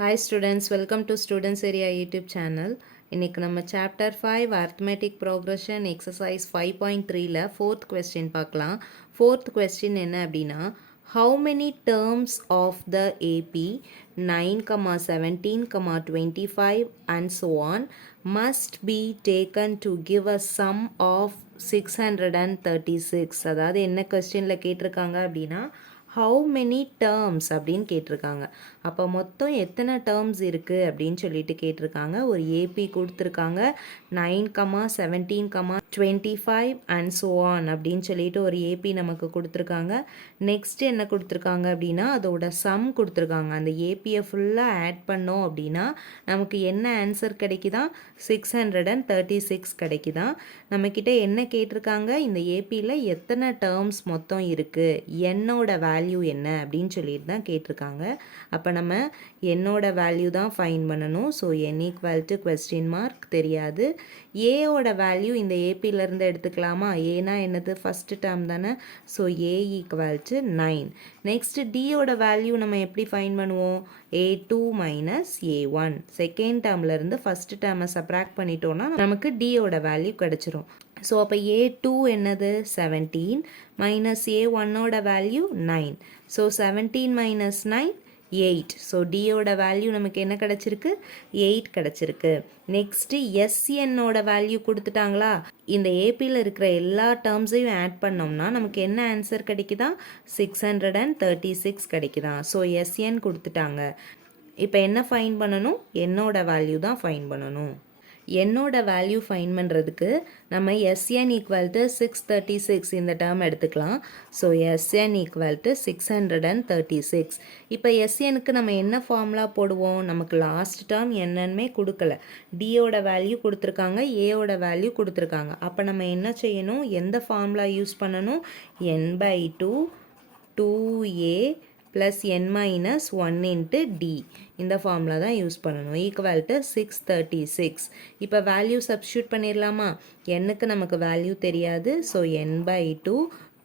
Hi students, welcome to Students Area YouTube channel. இன்னைக்கு நம்ம chapter 5 arithmetic progression exercise 5.3ல fourth question பார்க்கலாம். Fourth question என்ன அப்படின்னா, how many terms of the AP 9, 17, 25 and so on must be taken to give a sum of 636? அதாவது என்ன questionல கேட்டிருக்காங்க அப்படின்னா, how many terms அப்படின்னு கேட்டிருக்காங்க. அப்போ மொத்தம் எத்தனை டேர்ம்ஸ் இருக்குது அப்படின்னு சொல்லிட்டு கேட்டிருக்காங்க. ஒரு ஏபி கொடுத்துருக்காங்க. 9, 17, 25 அண்ட் ஸோ ஆன் அப்படின்னு சொல்லிட்டு ஒரு ஏபி நமக்கு கொடுத்துருக்காங்க. நெக்ஸ்ட் என்ன கொடுத்துருக்காங்க அப்படின்னா அதோட சம் கொடுத்துருக்காங்க. அந்த ஏபியை ஃபுல்லாக ஆட் பண்ணோம் அப்படின்னா நமக்கு என்ன ஆன்சர் கிடைக்குதா? 636 கிடைக்குதா. நம்மக்கிட்ட என்ன கேட்டிருக்காங்க, இந்த ஏபியில் எத்தனை டேர்ம்ஸ் மொத்தம் இருக்குது, என்னோட வேல்யூ என்ன அப்படின்னு சொல்லிட்டு தான் கேட்டிருக்காங்க. அப்போ நம்ம என்னோட வேல்யூ தான் ஃபைண்ட் பண்ணணும். So n equal to question mark தெரியாது. ஏவோட வேல்யூ இந்த ஏபியிலேருந்து எடுத்துக்கலாமா? ஏனா என்னது, ஃபஸ்ட்டு டேர்ம் தானே. So A equal to 9. Next டியோட வேல்யூ நம்ம எப்படி ஃபைண்ட் பண்ணுவோம்? A2 minus A1. செகண்ட் டேர்ம்லேருந்து ஃபஸ்ட்டு டேர்மை சப்ராக்ட் பண்ணிட்டோன்னா நமக்கு டியோட வேல்யூ கிடச்சிரும். ஸோ அப்போ A2 என்னது 17 மைனஸ் A1ஓட வேல்யூ 9. So 17 minus 9 8. ஸோ டியோட வேல்யூ நமக்கு என்ன கிடச்சிருக்கு? 8 கிடச்சிருக்கு. நெக்ஸ்ட்டு எஸ்என்னோட வேல்யூ கொடுத்துட்டாங்களா? இந்த ஏபியில் இருக்கிற எல்லா டேர்ம்ஸையும் ஆட் பண்ணோம்னா நமக்கு என்ன ஆன்சர் கிடைக்குதா? 636 கிடைக்குதா. ஸோ எஸ்என் கொடுத்துட்டாங்க. இப்போ என்ன ஃபைன் பண்ணணும்? என்னோட வேல்யூ தான் ஃபைன் பண்ணணும். என்னோட வேல்யூ ஃபைன் பண்ணுறதுக்கு நம்ம எஸ்என் ஈக்குவல் டு 636 இந்த டேர்ம் எடுத்துக்கலாம். So SN equal to 636. இப்போ எஸ்எனுக்கு நம்ம என்ன ஃபார்முலா போடுவோம்? நமக்கு லாஸ்ட் டேர்ம் என்னன்னுமே கொடுக்கல. டியோட வேல்யூ கொடுத்துருக்காங்க, ஏவோட வேல்யூ கொடுத்துருக்காங்க. அப்போ நம்ம என்ன செய்யணும்? எந்த ஃபார்முலா யூஸ் பண்ணணும்? n/2 2a plus n minus 1 into d, இந்த ஃபார்முலா தான் யூஸ் பண்ணணும். Equal to 636. இப்போ வேல்யூ சப்ஸ்டியூட் பண்ணிடலாமா? என்னுக்கு நமக்கு வேல்யூ தெரியாது. ஸோ n/2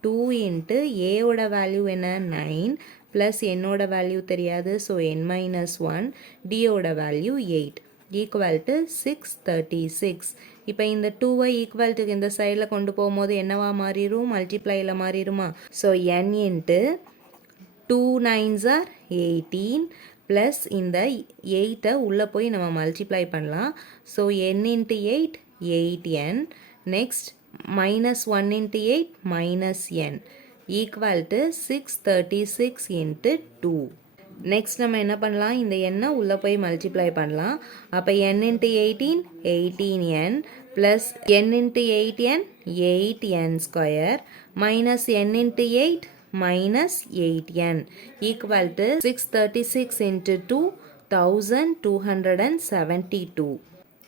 2 இன்ட்டு ஏவோட வேல்யூ என்ன 9 ப்ளஸ் என்னோட வேல்யூ தெரியாது. ஸோ n மைனஸ் 1, டியோட வேல்யூ 8 ஈக்குவல் டு 636. இப்போ இந்த 2வை ஈக்குவல் டு இந்த சைடில் கொண்டு போகும்போது என்னவா மாறிடும்? மல்டிப்ளையில் மாறிடுமா? So n into 2 9s are 18 plus இந்த 8ஐ உள்ளே போய் நம்ம மல்டிப்ளை பண்ணலாம். So n into 8 8n. Next minus 1 into 8 minus n equal to 636 into 2. Next நம்ம என்ன பண்ணலாம்? இந்த எண்ணை உள்ளே போய் மல்டிப்ளை பண்ணலாம். அப்போ n into 18 18n plus n into 8n 8n square minus n into 8 minus 8n equal to 636 into 2 1272.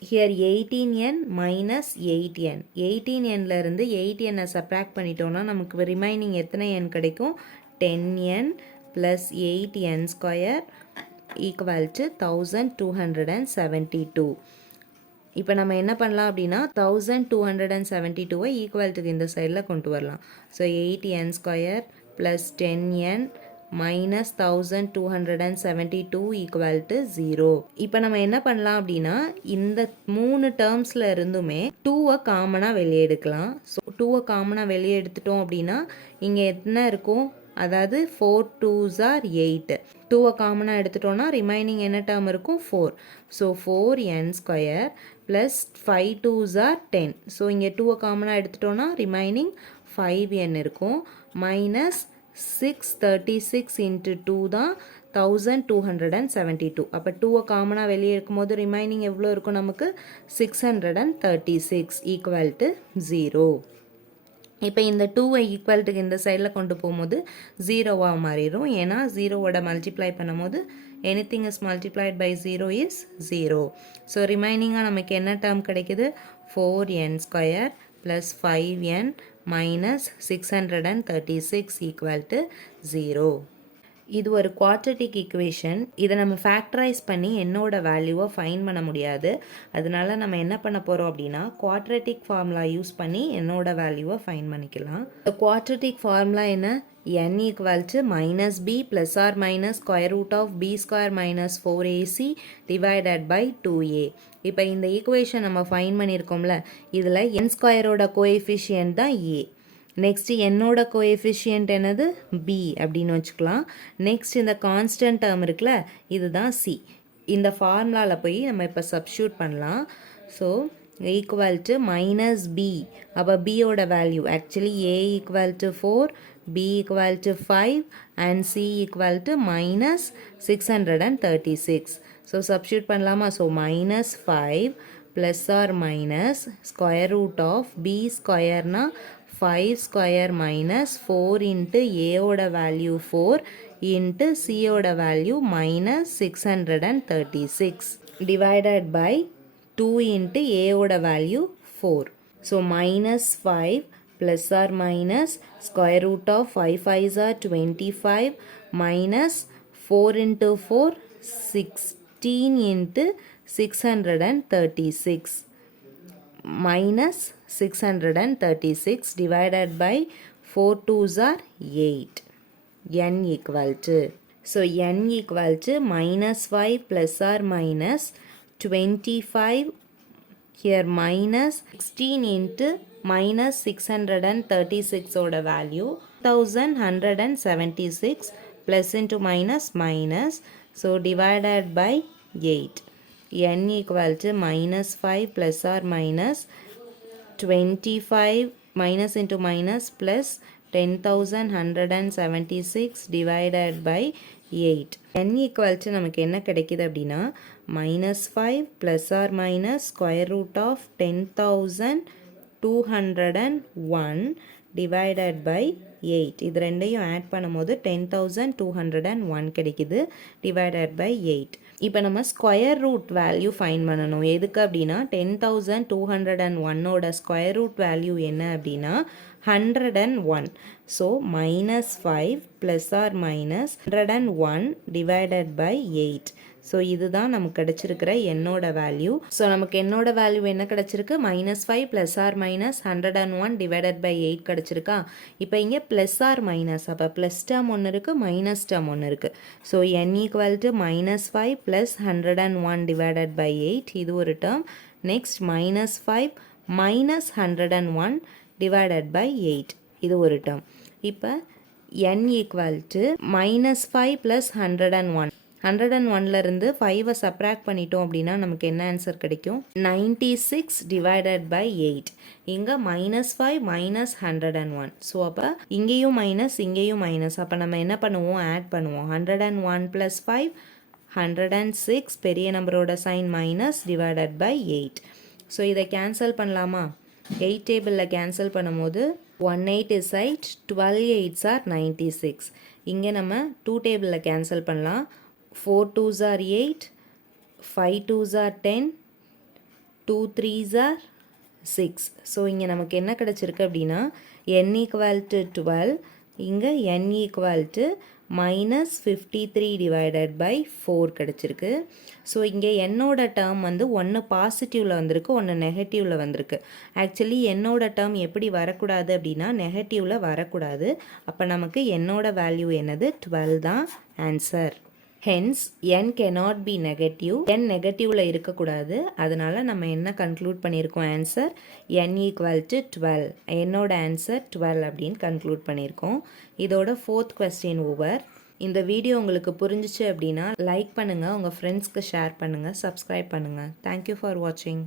Here 18n minus 8n. 18nல இருந்து 8n subtract பண்ணிட்டோம்னா நமக்கு remaining எத்தனை n கிடைக்கும்? 10n plus 8n square equal to 1272. இப்போ நம்ம என்ன பண்ணலாம் அப்படின்னா 1272ஐ ஈக்குவல் டு இந்த சைடில் கொண்டு வரலாம். So 8n square plus 10n minus 1272 equal to 0. இப்போ நம்ம என்ன பண்ணலாம் அப்படின்னா இந்த 3 டேர்ம்ஸில் இருந்துமே 2வை காமனாக வெளியே எடுக்கலாம். ஸோ 2வை காமனாக வெளியே எடுத்துட்டோம் அப்படின்னா இங்கே என்ன இருக்கும்? அதாவது 4 2s are 8. 2வை காமனாக எடுத்துட்டோன்னா ரிமைனிங் என்ன டேர்ம் இருக்கும்? 4. So 4n square plus 5 2s are 10. So இங்கே 2வை காமனாக எடுத்துட்டோன்னா ரிமைனிங் 5n இருக்கும். மைனஸ் 636 இன்ட்டு 2 தான் 1272. அப்போ 2வை காமனாக வெளியே இருக்கும்போது ரிமைனிங் எவ்வளோ இருக்கும் நமக்கு? 636 ஈக்குவல் டு 0. இப்போ இந்த 2வை ஈக்குவல் டு இந்த சைடில் கொண்டு போகும்போது 0வாக மாறிடும். ஏன்னா 0வோட மல்டிப்ளை பண்ணும்போது anything is multiplied by 0 is 0. So ரிமைனிங்காக நமக்கு என்ன டேர்ம் கிடைக்குது? 4n square plus 5n minus 636 equal to 0. இது ஒரு குவாட்ரட்டிக் ஈக்குவேஷன். இதை நம்ம ஃபேக்டரைஸ் பண்ணி என்னோட வேல்யூவை ஃபைண்ட் பண்ண முடியாது. அதனால நம்ம என்ன பண்ண போகிறோம் அப்படின்னா குவாட்ரட்டிக் ஃபார்முலா யூஸ் பண்ணி என்னோட வேல்யூவை ஃபைண்ட் பண்ணிக்கலாம். குவாட்ரட்டிக் ஃபார்முலா என்ன? n equal to minus b plus or minus square root of b square minus 4ac divided by 2a. இப்போ இந்த ஈக்குவேஷன் நம்ம ஃபைண்ட் பண்ணியிருக்கோம்ல, இதில் n ஸ்கொயரோட கோஎஃபிஷியன்ட் தான் a. நெக்ஸ்ட் என்னோட கோஎஃபிஷியன்ட் என்னது? b அப்படின்னு வச்சுக்கலாம். நெக்ஸ்ட் இந்த கான்ஸ்டன்ட் டேர்ம் இருக்குல்ல, இதுதான் c. இந்த ஃபார்முலாவில் போய் நம்ம இப்போ சப்ஸ்டியூட் பண்ணலாம். So equal to minus b. அப்போ பியோட value actually a equal to 4, b equal to 5 and c equal to minus 636. So substitute பண்ணலாமா? So minus 5 plus or minus square root of b square na 5 square minus 4 into a oda value 4 into c oda value minus 636 divided by 2 into a oda value 4. So minus 5 plus or minus square root of 5 5s are 25 minus 4 into 4 16 into 636 minus 636 divided by 4 2s are 8. n equal to, so n equal to minus 5 plus or minus 25 here minus 16 into minus 636 oda value 1176 plus into minus minus, so divided by 8. n equal to minus 5 plus or minus 25 minus into minus plus 10,176 divided by 8. n equal to நமக்கு என்ன கிடைக்குது அப்படின்னா minus 5 plus or minus square root of 10,201 divided by 8. இது ரெண்டையும் add பண்ணும்போது 10,201 கிடைக்குது divided by 8. இப்போ நம்ம ஸ்கொயர் ரூட் வேல்யூ ஃபைண்ட் பண்ணணும். எதுக்கு அப்படின்னா 10,201ஓட ஸ்கொயர் ரூட் வேல்யூ என்ன அப்படின்னா 101. So minus 5 plus or minus 101 divided by 8. So இதுதான் நமக்கு கிடச்சிருக்கிற என்னோட வேல்யூ. ஸோ நமக்கு என்னோட வேல்யூ என்ன கிடச்சிருக்கு? minus 5 plus or minus 101 divided by 8 கிடச்சிருக்கா? இப்போ இங்கே ப்ளஸ் ஆர் மைனஸ், அப்போ ப்ளஸ் டேர்ம் ஒன்று இருக்குது, மைனஸ் டேர்ம் ஒன்று இருக்குது. So n equal to minus 5 plus 101 divided by 8 இது ஒரு term. Next minus 5 minus 101 divided by 8 இது ஒரு டேர்ம். இப்போ n equal to minus 5 plus 101. 101லேருந்து 5 subtract பண்ணிட்டோம் அப்படின்னா நமக்கு என்ன ஆன்சர் கிடைக்கும்? 96 divided by 8. இங்கே minus 5 minus 101. ஸோ அப்போ இங்கேயும் மைனஸ் இங்கேயும் மைனஸ். அப்போ நம்ம என்ன பண்ணுவோம்? ஆட் பண்ணுவோம். 101 plus 5 106 பெரிய நம்பரோட sign minus divided by 8. So இதை கேன்சல் பண்ணலாமா? 8 டேபிளில் கேன்சல் பண்ணும்போது 18 is 8, 12 8s are 96. இங்கே நம்ம 2 டேபிளில் கேன்சல் பண்ணலாம். 4 2s are 8, 5 2s are 10, 2 3s are 6. So இங்கே நமக்கு என்ன கிடச்சிருக்கு அப்படின்னா n equal to 12, இங்கே n equal to minus 53 divided by 4 கிடச்சிருக்கு. ஸோ இங்கே என்னோட டேர்ம் வந்து ஒன்று பாசிட்டிவில் வந்திருக்கு, ஒன்று நெகட்டிவில் வந்திருக்கு. ஆக்சுவலி என்னோட டேர்ம் எப்படி வரக்கூடாது அப்படின்னா நெகட்டிவில் வரக்கூடாது. அப்போ நமக்கு என்னோட வேல்யூ என்னது? 12 தான் answer. Hence n cannot be negative. n நெகட்டிவில் இருக்கக்கூடாது. அதனால் நம்ம என்ன கன்க்ளூட் பண்ணியிருக்கோம்? Answer n equal to 12. என்னோட ஆன்சர் 12 அப்படின்னு கன்க்ளூட் பண்ணியிருக்கோம். இதோட 4th question ஓவர். இந்த வீடியோ உங்களுக்கு புரிஞ்சிச்சு அப்படின்னா லைக் பண்ணுங்கள், உங்கள் ஃப்ரெண்ட்ஸ்க்கு ஷேர் பண்ணுங்கள், சப்ஸ்கிரைப் பண்ணுங்கள். தேங்க்யூ ஃபார் வாட்சிங்.